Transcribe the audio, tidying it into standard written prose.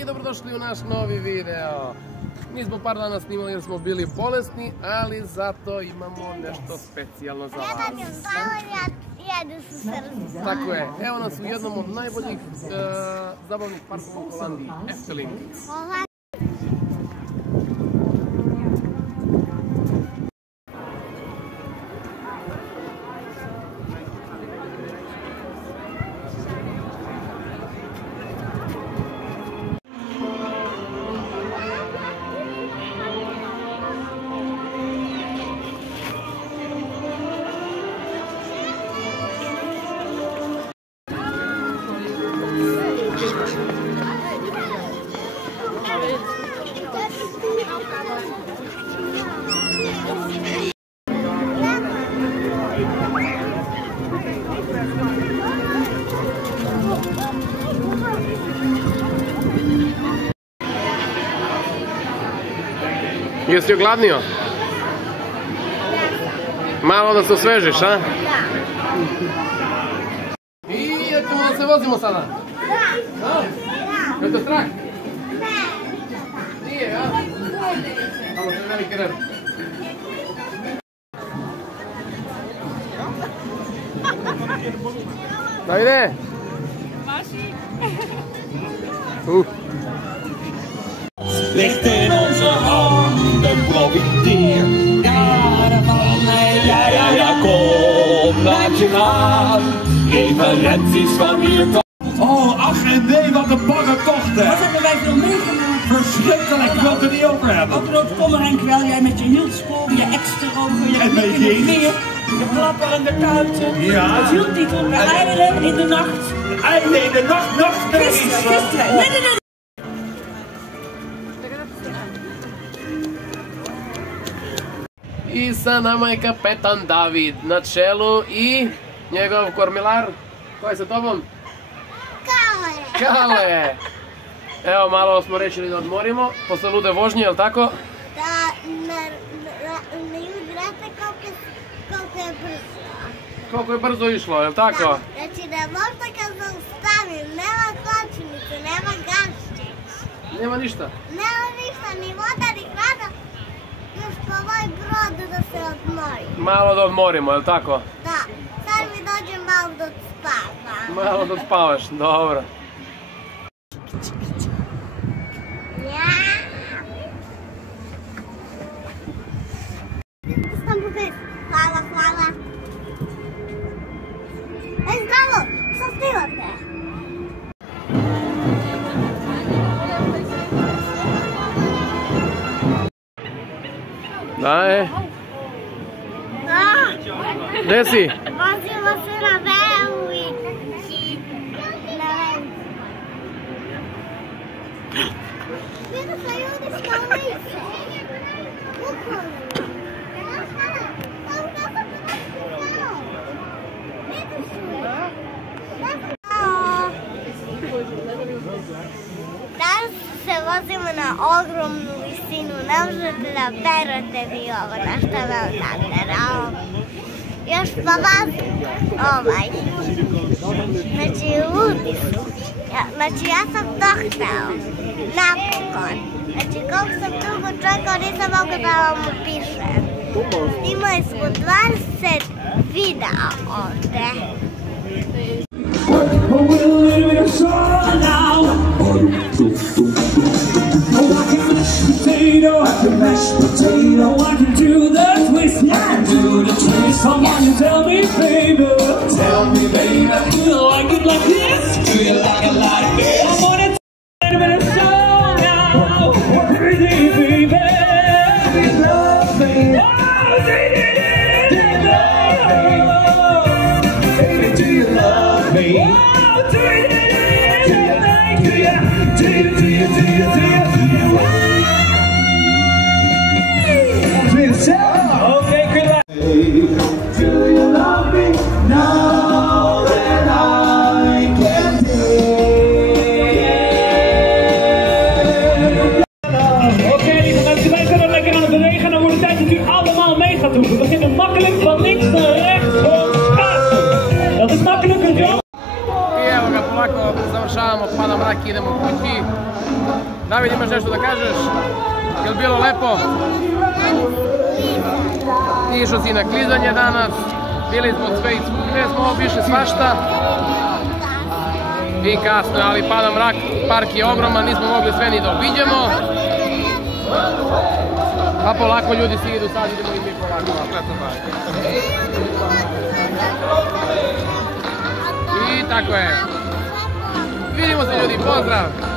i dobrodošli u naš novi video. Mi smo par dana snimali jer smo bili bolesni, ali zato imamo nešto specijalno za vas. Tako je, evo nas u jednom od najboljih zabavnih parkova u Holandiji, Efteling. Jesi ogladnio? Malo da se osvežiš, a? I ćemo da se vozimo sada? Da. Je to strah? Nije, a? Samo što je veliki red. Davide! Maši! Ligt in onze handen, profiteer daarvan. Ja, kom, laat je gaan. Referenties van hier tot... Oh, ach en nee, wat een bange tocht, hè. Wat hebben wij veel meegemaakt? Verschrikkelijk, ik wil het er niet over hebben. Ook rood kommer en kwel, jij met je hieldspoor, je extra-roker, je En met je meer, je klapperende kuiten. Ja. Het hield niet op, de eieren in de nacht. Eieren in de nacht, er is Gisteren, nee. I sa nama je kapetan David na čelu i njegov kormilar. Ko je sa tobom? Kale! Evo, malo smo rešili da odmorimo, posle lude vožnje, je li tako? Da ne igrate koliko je brzo. Koliko je brzo išlo, je li tako? Da, znači da možda kad zaustavim, nema kočnice, nema gaščić. Nema ništa? Nema ništa, ni voda, ni hrana. Još po ovaj brod da se odmori. Malo da odmorimo, je li tako? Da, sad mi dođe malo da spavam. Malo da spavaš, dobro. Hvala, hvala. Zdravo, šta snimate? Da je. Gde si? Vozimo se na Veliki. Vidim se ljudi spavaju se. Bukvalno. Danas se vozimo na ogromnu visinu, ne možete da verujete vi ovo na što vam naterao. Još pa vas znači ludi su. Znači ja sam to hteo, napokon. Znači koliko sam dugo čekao nisam mogla da vam opišem. Snimali smo 20 videa ovde. Oh, we're a little bit of sorrow now. Oh, I can mash potato, I can do the twist, yeah, do the twist. Someone you tell me, baby, do you like it like this? Do you like it like this? I wanna tell you a little bit of sorrow now. Pretty baby, love me. Oh, do you love me? Baby, do you love me? Oh, do you love me? kući. David, imaš nešto da kažeš? Je li bilo lepo? Išao si na klizanje danas, bili smo sve ispune, smo obišli svašta. I kasno, ali pada mrak, park je ogroman, nismo mogli sve ni da obiđemo. Pa polako ljudi si idu, sad idemo i mi polako. I tako je. Vidimo se ljudi, pozdrav!